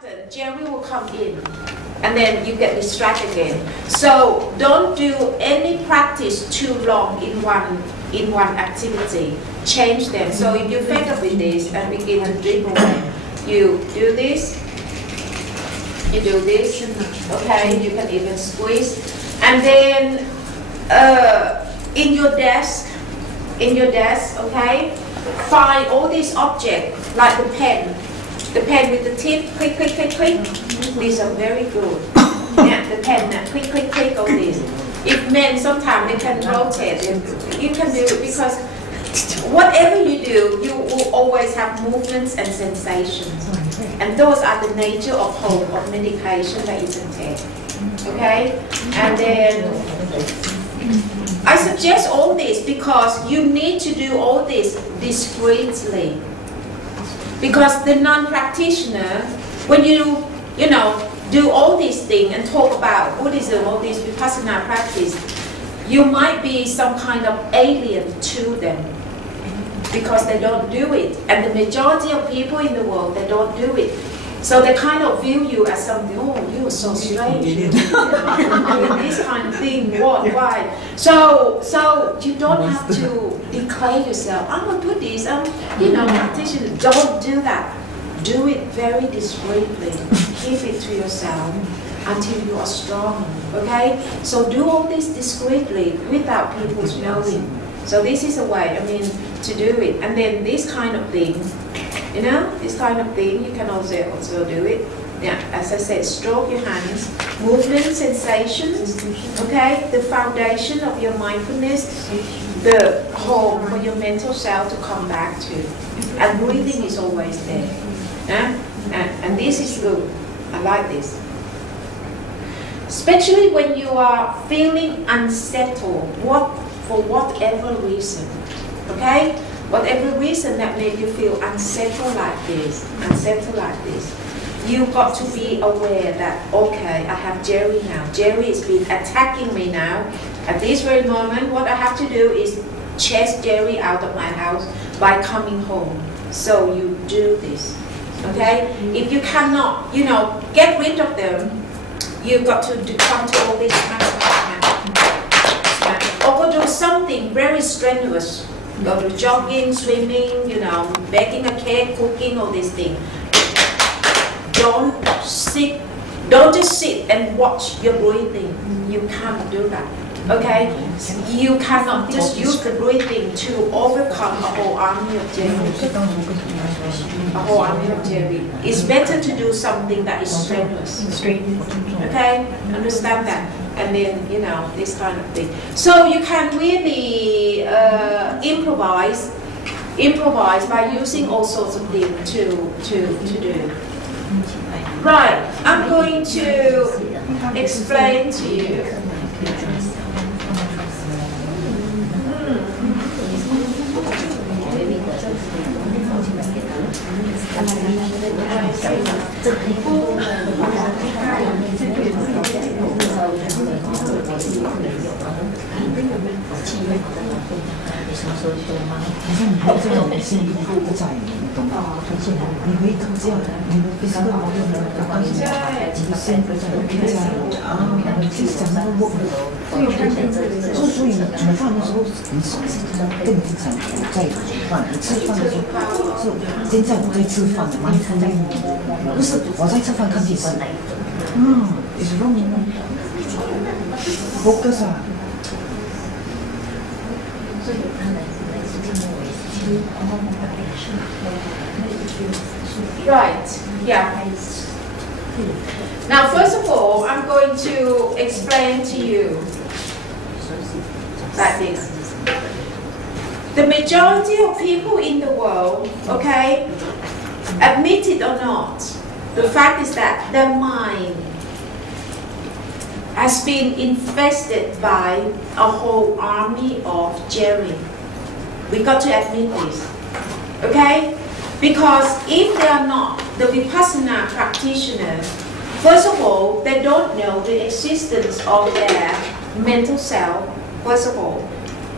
happen? Jerry will come in, and then you get distracted again. So don't do any practice too long in one activity. Change them. So if you fed up with this and begin to drip away, you do this. You do this. Okay. You can even squeeze, and then in your desk. Okay. Find all these objects like the pen with the tip, click, click, click, click. These are very good. Yeah, the pen, click, click, click, all these. If men, sometimes they can rotate. You can do it because whatever you do, you will always have movements and sensations. And those are the nature of hope, of meditation that you can take. Okay? And then I suggest all this because you need to do all this discreetly. Because the non-practitioner, when you do all these things and talk about Buddhism, all this Vipassana practice, you might be some kind of alien to them because they don't do it. And the majority of people in the world, they don't do it. So they kind of view you as something, oh, you're so strange, this kind of thing, what, why? So you don't have to declare yourself, I'm a Buddhist, I'm, practitioner. Don't do that. Do it very discreetly. Keep it to yourself until you are strong, okay? So do all this discreetly without people knowing. So this is a way, to do it. And then this kind of thing, this kind of thing, you can also do it. Yeah, as I said, stroke your hands, movement, sensations, okay? The foundation of your mindfulness, the home for your mental self to come back to. And breathing is always there. Yeah? And this is good. I like this. Especially when you are feeling unsettled, for whatever reason, okay? Whatever reason that made you feel unsettled like this, you've got to be aware that, okay, I have Jerry now. Jerry is been attacking me now. At this very moment, what I have to do is chase Jerry out of my house by coming home. So you do this, okay? If you cannot, get rid of them, you've got to come to all this or go do something very strenuous. Go to jogging, swimming, baking a cake, cooking, all these things. Don't just sit and watch your breathing. You can't do that. Okay? You cannot just use the breathing to overcome a whole army of Jerry. It's better to do something that is strenuous. Okay? Understand that? And then, this kind of thing. So you can really improvise by using all sorts of things to do. Right, I'm going to explain to you. It's wrong. Focus on. Right, yeah. Now, first of all, I'm going to explain to you like this. The majority of people in the world, okay, admit it or not, the fact is that their mind has been infested by a whole army of Jerry. We got to admit this, okay? Because if they are not the Vipassana practitioners, first of all, they don't know the existence of their mental self, first of all.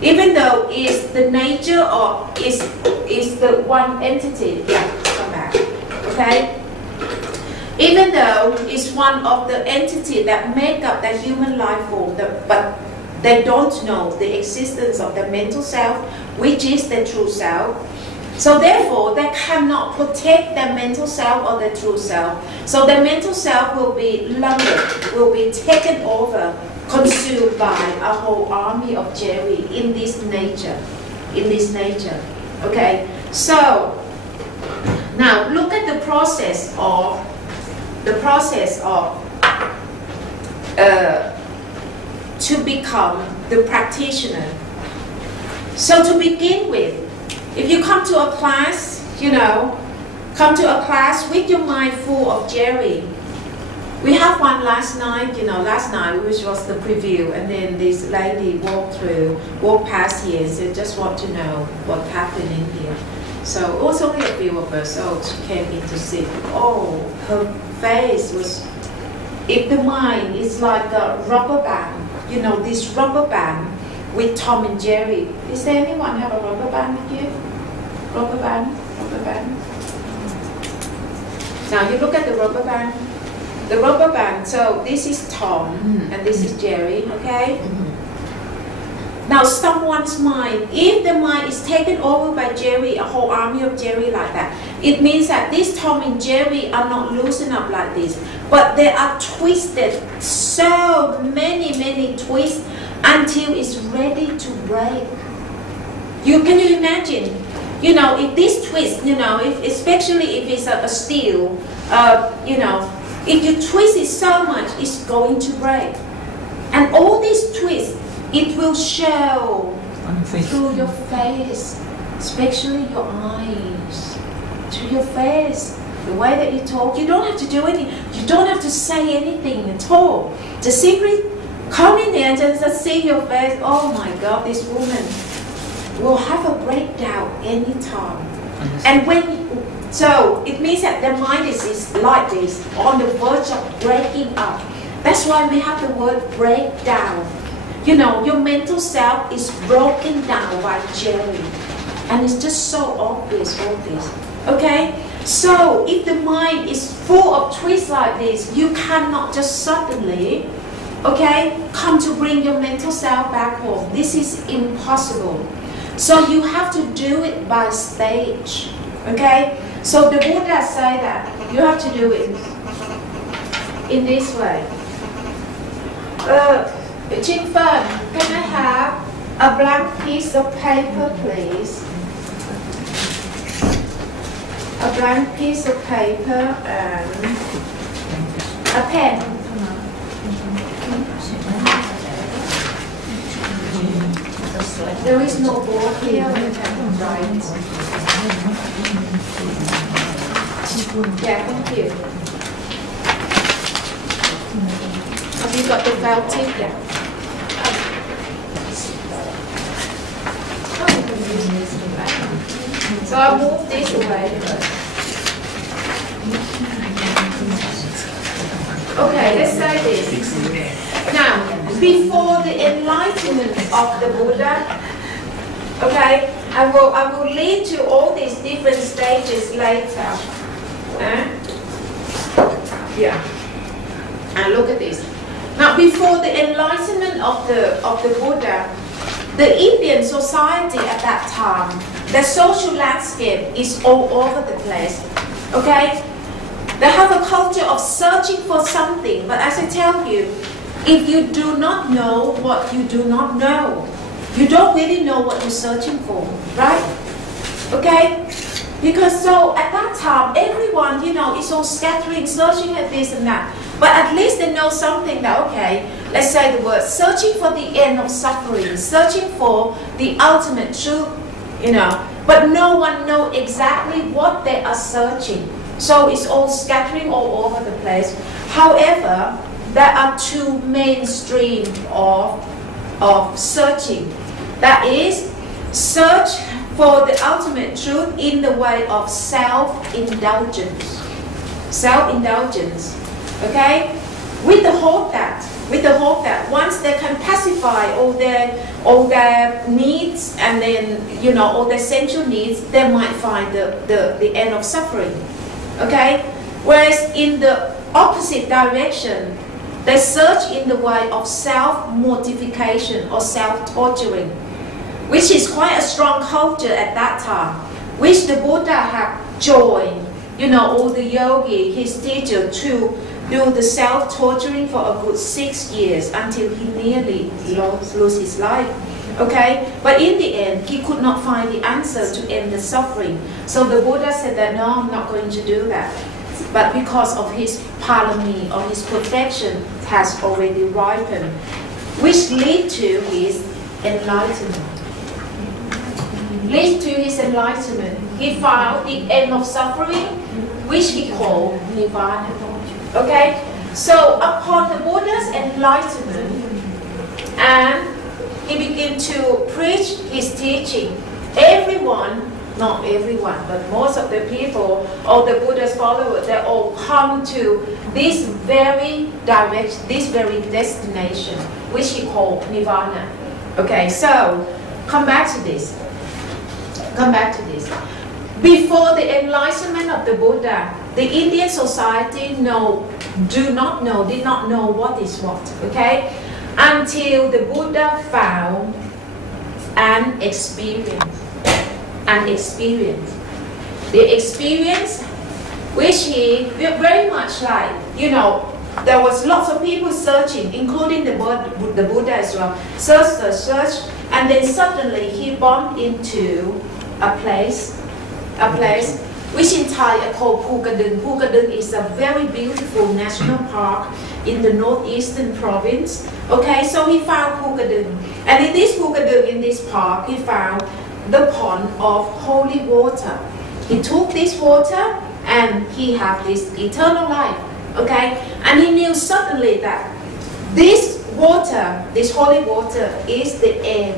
Even though it's the nature of, is the one entity, yeah, come back, okay? Even though it's one of the entity that make up the human life form, but they don't know the existence of the mental self, which is the true self. So therefore, they cannot protect the mental self or the true self. So the mental self will be lumbered, will be taken over, consumed by a whole army of Jerry in this nature. Okay, so now look at the process of to become the practitioner. So to begin with, if you come to a class, come to a class with your mind full of Jerry. We have one last night, which was the preview, and then this lady walked past here and said, just want to know what happened in here. So it was only a few of us, so she came in to sit. Oh, her face was, if the mind is like a rubber band, this rubber band with Tom and Jerry. Is there anyone have a rubber band here? Rubber band? Now you look at the rubber band. The rubber band, so this is Tom and this is Jerry, okay? Now someone's mind, if the mind is taken over by Jerry, a whole army of Jerry like that, it means that this Tom and Jerry are not loosened up like this, but they are twisted, so many twists until it's ready to break. Can you imagine? If this twist, especially if it's a steel, if you twist it so much, it's going to break. And all these twists, it will show through your face, especially your eyes, to your face, the way that you talk. You don't have to do anything. You don't have to say anything at all. Just simply come in there and just see your face. Oh my God, this woman will have a breakdown anytime. And so it means that the mind is like this, on the verge of breaking up. That's why we have the word breakdown. Your mental self is broken down by Jerry. And it's just so obvious, all this. Okay? So if the mind is full of twists like this, you cannot just suddenly, come to bring your mental self back home. This is impossible. So you have to do it by stage. Okay? So the Buddha say that you have to do it in this way. Ching Fan, can I have a blank piece of paper, please? A blank piece of paper and a pen. There is no board here. Right. Yeah, thank you. Have you got the felt tip? Yeah. So I'll move this away first. Okay, let's say this. Now, before the enlightenment of the Buddha, I will lead to all these different stages later. And look at this. Now, before the enlightenment of the Buddha, the Indian society at that time, the social landscape is all over the place. They have a culture of searching for something, but as I tell you, if you do not know what you do not know, you don't really know what you're searching for, right? Because so at that time, everyone, is all scattering, searching at this and that. But at least they know something that, let's say the word, searching for the end of suffering, searching for the ultimate truth, But no one knows exactly what they are searching. So it's all scattering all over the place. However, there are two main streams of searching. That is, search for the ultimate truth in the way of self-indulgence. Self-indulgence. With the hope that once they can pacify all their needs and then all their sensual needs, they might find the end of suffering. Whereas in the opposite direction, they search in the way of self-mortification or self-torturing, which is quite a strong culture at that time, which the Buddha had joined, all the yogi, his teacher, to do the self-torturing for a good 6 years until he nearly lost his life. Okay, but in the end, he could not find the answer to end the suffering. So the Buddha said that, no, I'm not going to do that. But because of his parami, or his perfection, has already ripened, which lead to his enlightenment. Lead to his enlightenment. He found the end of suffering, which he called nirvana. Okay, so upon the Buddha's enlightenment, and he began to preach his teaching, everyone, not everyone, but most of the people, all the Buddha's followers, they all come to this very direction, this very destination, which he called nirvana. Okay, so come back to this. Come back to this. Before the enlightenment of the Buddha, the Indian society did not know what is what. Okay, until the Buddha found an experience. The experience which he very much like, there was lots of people searching, including the Buddha as well. Search, and then suddenly he bumped into a place which in Thai are called Pukadung. Pukadung is a very beautiful national park in the northeastern province. Okay, so he found Pukadung. And in this Pukadung, in this park, he found the pond of holy water. He took this water and he had this eternal life. Okay, and he knew suddenly that this water, this holy water, is the aim,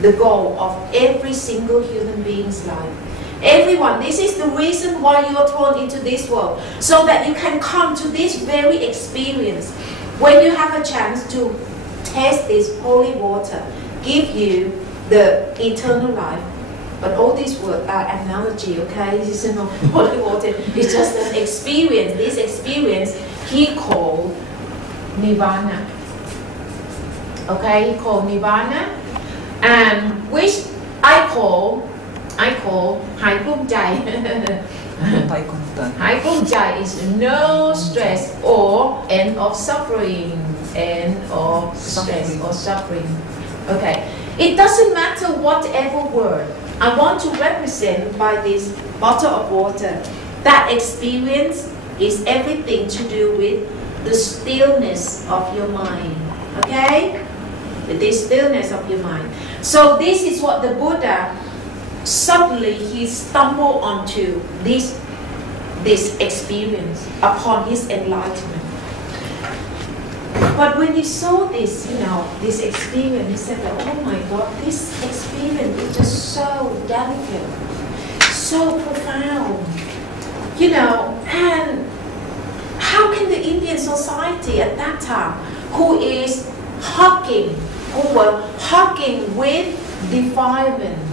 the goal of every single human being's life. Everyone, this is the reason why you are thrown into this world, so that you can come to this very experience. When you have a chance to taste this holy water, give you the eternal life. But all these words are analogy, okay? This is not holy water. It's just an experience. This experience he called nirvana. Okay, he called nirvana, and which I call หายกลุ้มใจ หายกลุ้มใจ is no stress or end of suffering, end of stress or suffering. Okay, it doesn't matter whatever word I want to represent by this bottle of water. That experience is everything to do with the stillness of your mind. Okay, the stillness of your mind. So this is what the Buddha, suddenly he stumbled onto this experience upon his enlightenment. But when he saw this, this experience, he said, oh my God, this experience is just so delicate, so profound, and how can the Indian society at that time, who were hugging with defilement,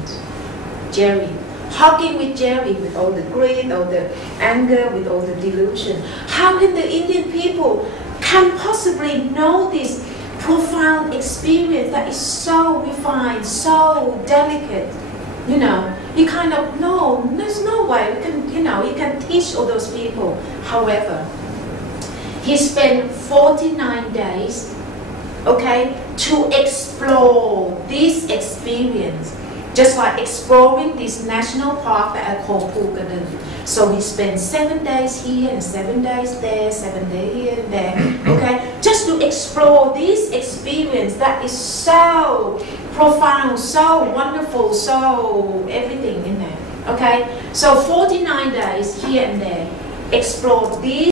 hugging with with all the greed, all the anger, with all the delusion. How can the Indian people can possibly know this profound experience that is so refined, so delicate? You kind of know, there's no way we can, you can teach all those people. However, he spent 49 days, okay, to explore this experience. Just like exploring this national park that I call Pukadung. So he spent 7 days here and 7 days there, 7 days here and there, okay? Just to explore this experience that is so profound, so wonderful, so everything in there, okay? So 49 days here and there, explore this